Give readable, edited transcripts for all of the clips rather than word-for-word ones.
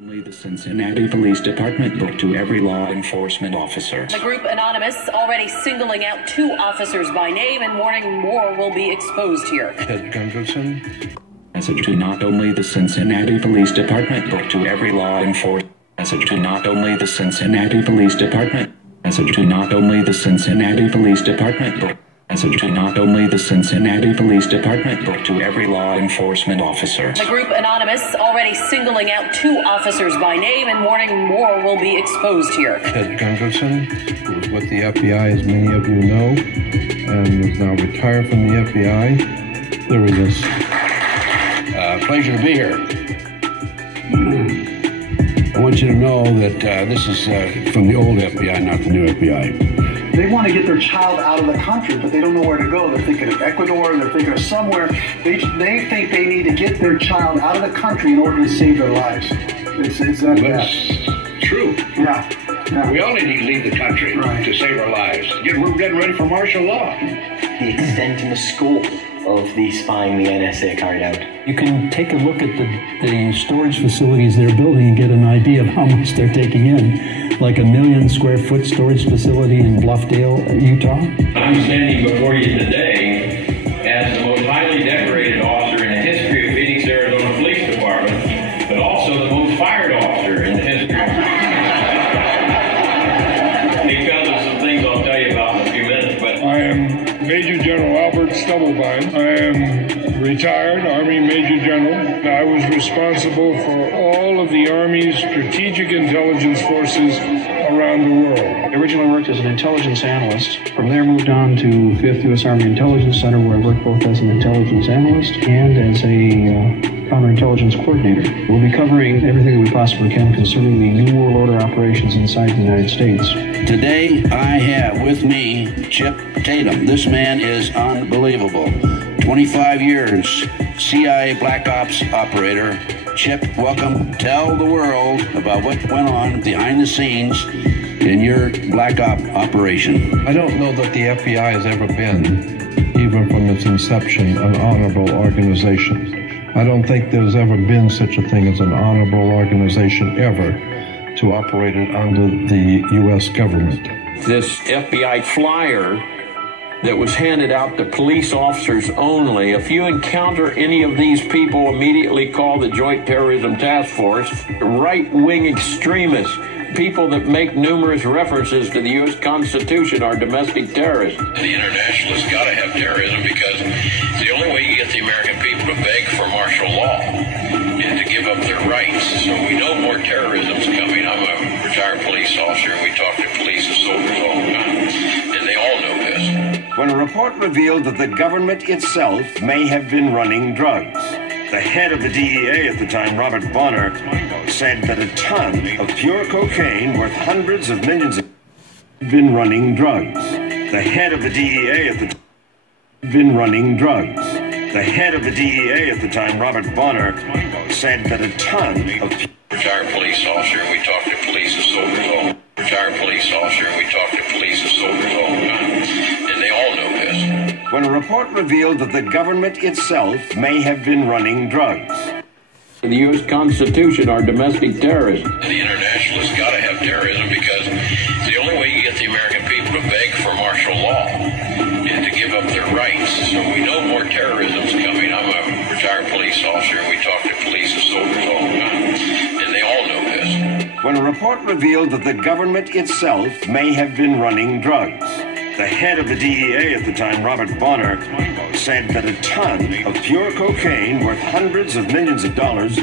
Only the Cincinnati Police Department book to every law enforcement officer. The group Anonymous already singling out 2 officers by name and warning more will be exposed here. Ted Gunderson. Message to not only the Cincinnati Police Department book to every law enforcement. Message to not only the Cincinnati Police Department. Message to not only the Cincinnati Police Department book. Message to not only the Cincinnati Police Department book to every law enforcement officer. The group Anonymous already singling out 2 officers by name and warning more will be exposed here. Ted Gunderson, who was with the FBI, as many of you know, and is now retired from the FBI. There he is. Pleasure to be here. I want you to know that this is from the old FBI, not the new FBI. They want to get their child out of the country, but they don't know where to go. They're thinking of Ecuador, they're thinking of somewhere. They think they need to get their child out of the country in order to save their lives. It's that bad. True. Yeah. We all need to leave the country to save our lives. We're getting ready for martial law. The extent and the scope of the spying the NSA carried out. You can take a look at the storage facilities they're building and get an idea of how much they're taking in. Like a 1 million square foot storage facility in Bluffdale, Utah. I'm standing before you today as the most highly decorated officer in the history of Phoenix, Arizona Police Department, but also the most fired officer in the history. Because of some things I'll tell you about in a few minutes. But I am Major General Albert Stubblebine. I am retired Army Major General. I was responsible for all of the Army's strategic intelligence forces around the world. I originally worked as an intelligence analyst. From there moved on to 5th U.S. Army Intelligence Center, where I worked both as an intelligence analyst and as a counterintelligence coordinator. We'll be covering everything that we possibly can concerning the New World Order operations inside the United States. Today I have with me Chip Tatum. This man is unbelievable. 25 years, CIA Black Ops operator. Chip, welcome. Tell the world about what went on behind the scenes in your Black Op operation. I don't know that the FBI has ever been, even from its inception, an honorable organization. I don't think there's ever been such a thing as an honorable organization ever to operate it under the U.S. government. This FBI flyer that was handed out to police officers only. If you encounter any of these people, immediately call the Joint Terrorism Task Force. Right-wing extremists, people that make numerous references to the U.S. Constitution, are domestic terrorists. The internationalists got to have terrorism because the only way you get the American people to beg for martial law is to give up their rights. So we know more terrorism's coming. I'm a retired police officer, and we talk to police and soldiers all the time, and they all know this. When a report revealed that the government itself may have been running drugs. The head of the DEA at the time, Robert Bonner, said that a ton of pure cocaine worth hundreds of millions of been running drugs. The head of the DEA at the time been running drugs. The head of the DEA at the time, Robert Bonner, said that a ton of retired police officer, and we talk to police and soldiers all. Retired police officer, and we talk to police and soldiers all the time, and they all know this. When a report revealed that the government itself may have been running drugs. The U.S. Constitution are domestic terrorists. The internationalists got to have terrorism because the only way you get the American people to beg for martial law is to give up their rights. So we know more terrorism's coming. I'm a retired police officer, and we talk to police and soldiers all the time, and they all know this. When a report revealed that the government itself may have been running drugs. The head of the DEA at the time, Robert Bonner, said that a ton of pure cocaine worth hundreds of millions of dollars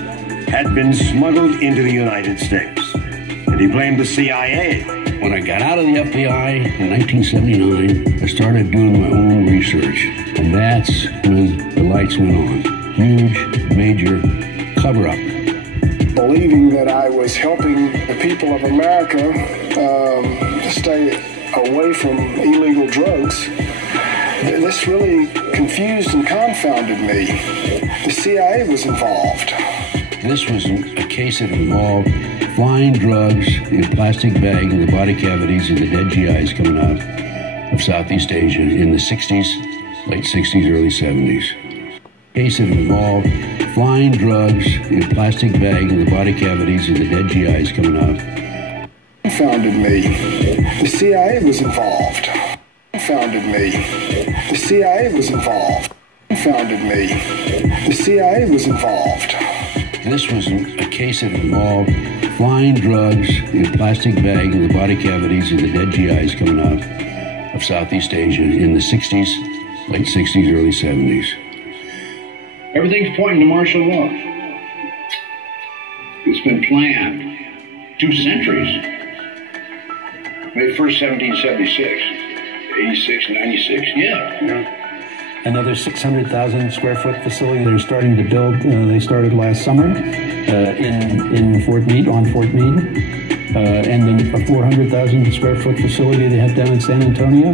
had been smuggled into the United States. And he blamed the CIA. When I got out of the FBI in 1979, I started doing my own research. And that's when the lights went on. Huge, major cover-up. Believing that I was helping the people of America to stay away from illegal drugs, this really confused and confounded me. The CIA was involved. This was a case that involved flying drugs in plastic bags in the body cavities of the dead GIs coming out of Southeast Asia in the 60s, late 60s, early 70s. Case that involved flying drugs in a plastic bag in the body cavities of the dead GIs coming out. Founded me. The CIA was involved. Founded me. The CIA was involved. Founded me. The CIA was involved. This was a case that involved flying drugs in a plastic bag in the body cavities of the dead GIs coming out of Southeast Asia in the 60s, late 60s, early 70s. Everything's pointing to martial law. It's been planned 2 centuries. May 1st, 1776, 86, 96, yeah. Another 600,000 square foot facility they're starting to build. They started last summer in Fort Meade, on Fort Meade. And then a 400,000 square foot facility they have down in San Antonio.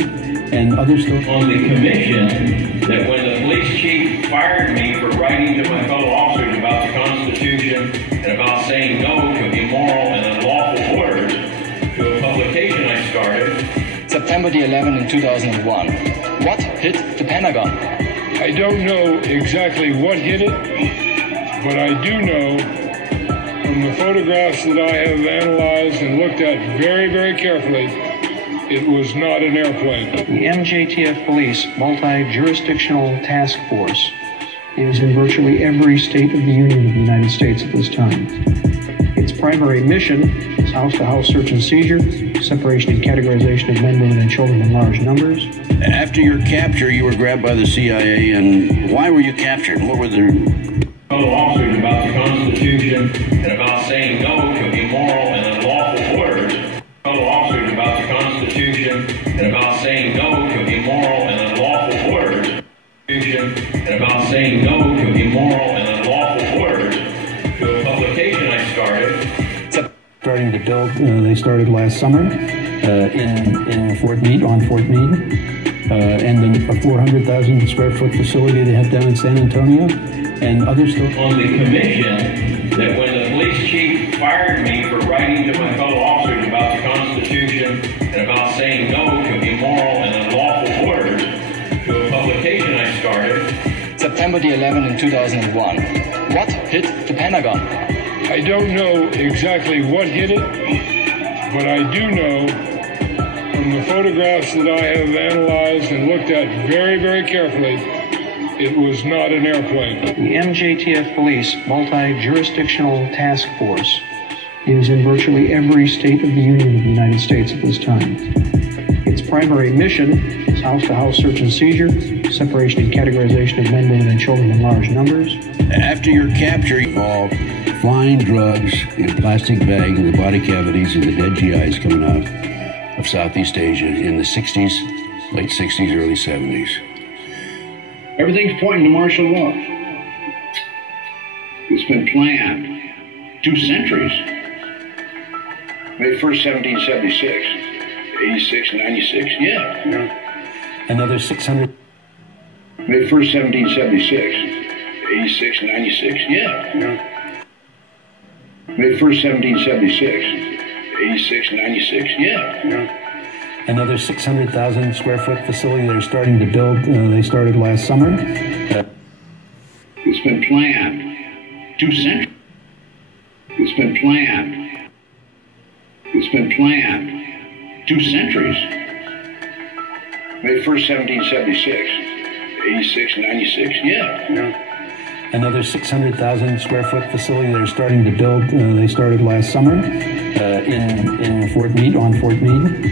And others still. On the commission, that when the police chief fired me for writing to my fellow officers about the Constitution and about saying no to immoral and unlawful orders, to a publication I started. September the 11th in 2001. What hit the Pentagon? I don't know exactly what hit it, but I do know from the photographs that I have analyzed and looked at very, very carefully, it was not an airplane. The MJTF Police Multi-Jurisdictional Task Force is in virtually every state of the Union of the United States at this time. Its primary mission is house-to-house search and seizure, separation and categorization of men, women, and children in large numbers. After your capture, you were grabbed by the CIA, and why were you captured? What were the Fellow officers about the Constitution and about saying no to immoral and unlawful orders. Fellow officers about the Constitution and about saying no to immoral and unlawful orders. And about saying no to immoral and unlawful orders. To a publication I started. Starting to build. They started last summer in Fort Meade, on Fort Meade. And then a 400,000 square foot facility they have down in San Antonio. And others still. On the commission, that when the police chief fired me for writing to my fellow officers about the Constitution and about saying no to immoral and unlawful orders, to a publication I started. September the 11th in 2001. What hit the Pentagon? I don't know exactly what hit it, but I do know from the photographs that I have analyzed and looked at very, very carefully, it was not an airplane. The MJTF Police Multi-Jurisdictional Task Force is in virtually every state of the Union of the United States at this time. Its primary mission is house-to-house search and seizure, separation and categorization of men, women, and children in large numbers. After your capture, you involved flying drugs in a plastic bag in the body cavities of the dead GIs coming out of Southeast Asia in the 60s, late 60s, early 70s. Everything's pointing to martial law. It's been planned 2 centuries. May 1st, 1776, 86, 96, yeah. Another 600. May 1st, 1776, 86, 96, yeah. May 1st, 1776, 86, 96, yeah. Another 600,000 square foot facility they're starting to build. They started last summer. It's been planned 2 centuries. It's been planned. It's been planned 2 centuries. May 1st, 1776, 86, 96, yeah. Another 600,000 square foot facility they're starting to build. They started last summer in Fort Meade, on Fort Meade.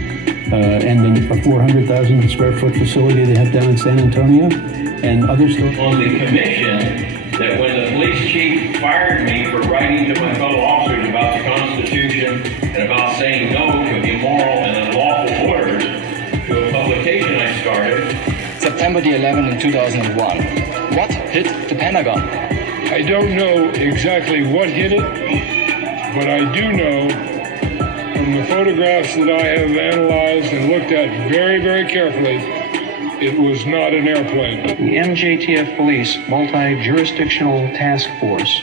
And then a 400,000 square foot facility they have down in San Antonio. And others still. On the commission, that when the police chief fired me for writing to my fellow officers about the Constitution and about saying no to immoral and unlawful orders, to a publication I started. September the 11th in 2001. What hit the Pentagon? I don't know exactly what hit it, but I do know from the photographs that I have analyzed and looked at very, very carefully, it was not an airplane. The MJTF Police Multi-Jurisdictional Task Force.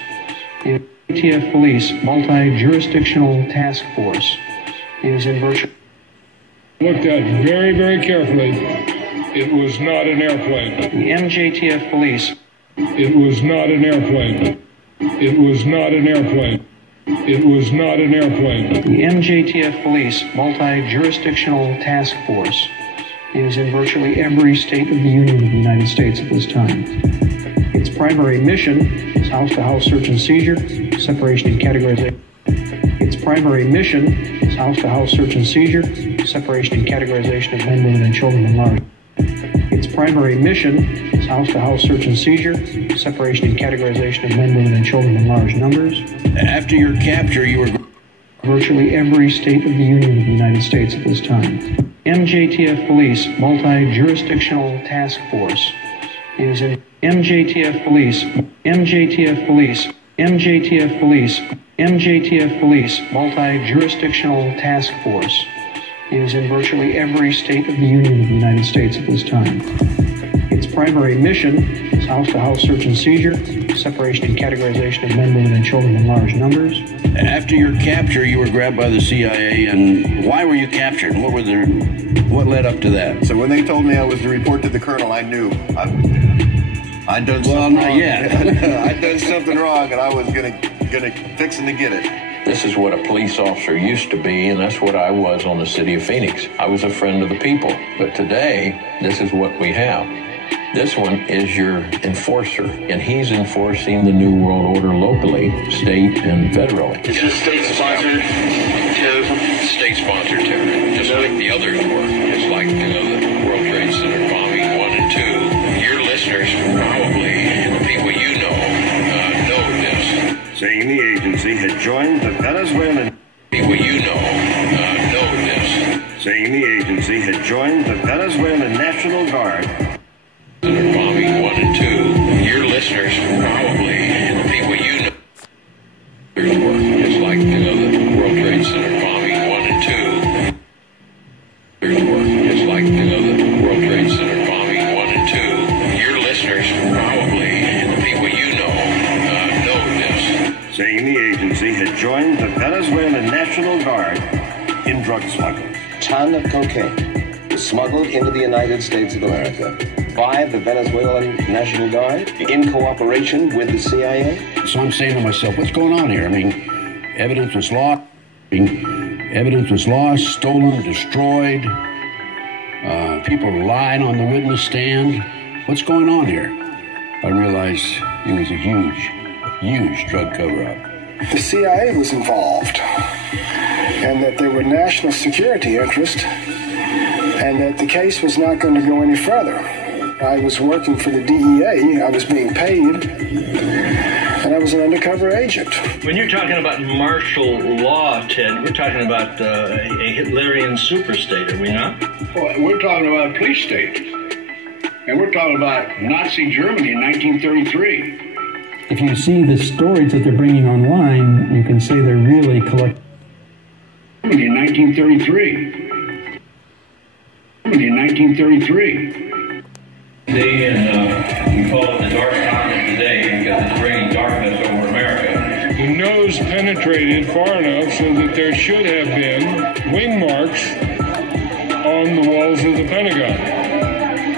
The MJTF Police Multi-Jurisdictional Task Force is in virtual. Looked at very, very carefully, it was not an airplane. The MJTF Police It was not an airplane. It was not an airplane. It was not an airplane. The MJTF Police Multi-Jurisdictional Task Force is in virtually every state of the Union of the United States at this time. Its primary mission is house-to-house search and seizure, separation and categorization. Its primary mission is house-to-house search and seizure, separation and categorization of men, women, and children in large. Its primary mission is house-to-house search and seizure, separation and categorization of men, women, and children in large numbers. After your capture, you were virtually every state of the Union of the United States at this time. MJTF Police Multi-Jurisdictional Task Force is in MJTF Police MJTF Police MJTF Police MJTF Police Multi-Jurisdictional Task Force is in virtually every state of the Union of the United States at this time. Its primary mission is house-to-house search and seizure, separation and categorization of men, women, and children in large numbers. After your capture, you were grabbed by the CIA, and why were you captured? What led up to that? So when they told me I was to report to the colonel, I knew I'd done something wrong. Well, not yet. I'd done something wrong, and I was gonna fixing to get it. This is what a police officer used to be, and that's what I was on the city of Phoenix. I was a friend of the people. But today, this is what we have. This one is your enforcer, and he's enforcing the New World Order locally, state, and federally. Is this state-sponsored terrorism? State-sponsored terrorism, just like the others were. Just like, the World Trade Center bombing 1 and 2. Your listeners probably, and the people you know this. Saying the agency had joined the Venezuelan... People you know this. Saying the agency had joined the Venezuelan National Guard. Bombing 1 and 2. Your listeners probably, and the people you know were. Just like, the World Trade Center bombing 1 and 2. Just like, the World Trade Center bombing 1 and 2. Your listeners probably, and the people you know this. Saying the agency had joined the Venezuelan National Guard in drug smuggling. A ton of cocaine was smuggled into the United States of America by the Venezuelan National Guard in cooperation with the CIA. So I'm saying to myself, what's going on here? I mean, evidence was lost. Stolen, destroyed. People lied on the witness stand. What's going on here? I realized it was a huge drug cover-up. The CIA was involved, and that there were national security interests, and that the case was not going to go any further. I was working for the DEA, I was being paid, and I was an undercover agent. When you're talking about martial law, Ted, we're talking about a Hitlerian superstate, are we not? Well, we're talking about a police state, and we're talking about Nazi Germany in 1933. If you see the stories that they're bringing online, you can say they're really collecting. In 1933. In 1933. We call it the dark continent today because it's bringing darkness over America. The nose penetrated far enough so that there should have been wing marks on the walls of the Pentagon.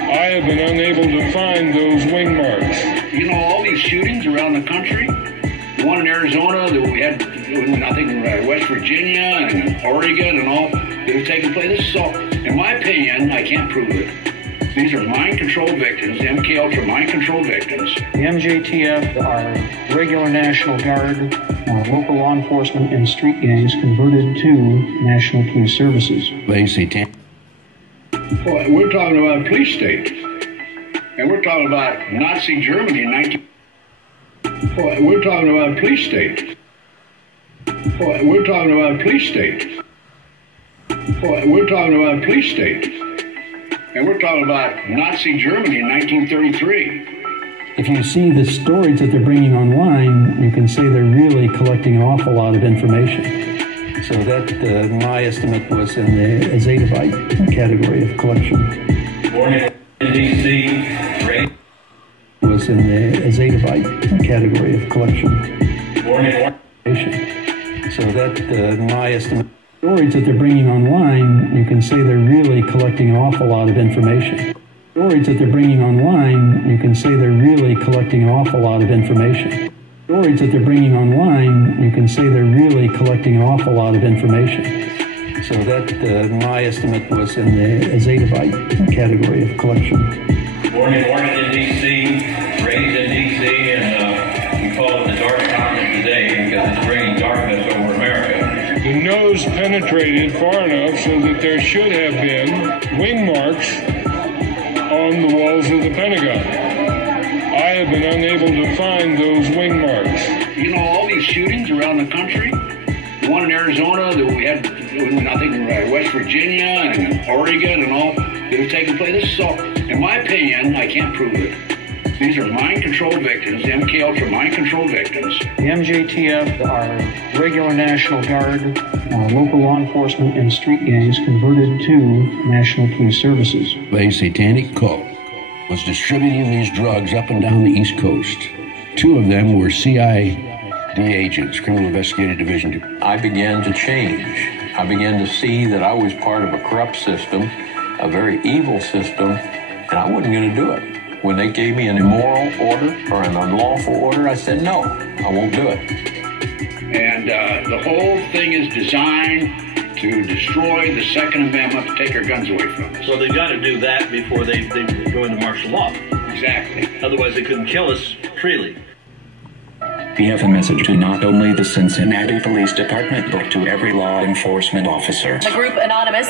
I have been unable to find those wing marks. You know, all these shootings around the country, the one in Arizona that we had, I think, West Virginia and Oregon and all that have taken place. This is all, in my opinion, I can't prove it. These are mind-control victims, MK-Ultra mind-control victims. The MJTF are regular National Guard, local law enforcement, and street gangs converted to National Police Services. Well, we're talking about a police state, and we're talking about Nazi Germany in 19... Well, we're talking about a police state. Well, we're talking about a police state. Well, we're talking about a police state. And we're talking about Nazi Germany in 1933. If you see the stories that they're bringing online, you can say they're really collecting an awful lot of information. So that, my estimate, was in the zettabyte category of collection. Born in D.C., was in the zettabyte category of collection. Born in So that, my estimate. Stories that they're bringing online, you can say they're really collecting an awful lot of information. Stories that they're bringing online, you can say they're really collecting an awful lot of information. Stories that they're bringing online, you can say they're really collecting an awful lot of information. So that, my estimate, was in the zettabyte category of collection. Born in Washington, D.C., raised in D.C., and we call it the dark continent today because it's bringing darkness over America. The nose penetrated far enough so that there should have been wing marks on the walls of the Pentagon. I have been unable to find those wing marks. You know, all these shootings around the country, the one in Arizona that we had, I think, West Virginia and Oregon and all that was taking place. This is all, in my opinion, I can't prove it. These are mind-controlled victims, MK Ultra mind-controlled victims. The MJTF, our regular National Guard, local law enforcement, and street gangs converted to National Police Services. A satanic cult was distributing these drugs up and down the East Coast. Two of them were CIA agents, Criminal Investigative Division. I began to change. I began to see that I was part of a corrupt system, a very evil system, and I wasn't going to do it. When they gave me an immoral order or an unlawful order, I said, no, I won't do it. And the whole thing is designed to destroy the Second Amendment, to take our guns away from us. So they've got to do that before they go into martial law. Exactly. Otherwise, they couldn't kill us freely. We have a message to not only the Cincinnati Police Department, but to every law enforcement officer. The group Anonymous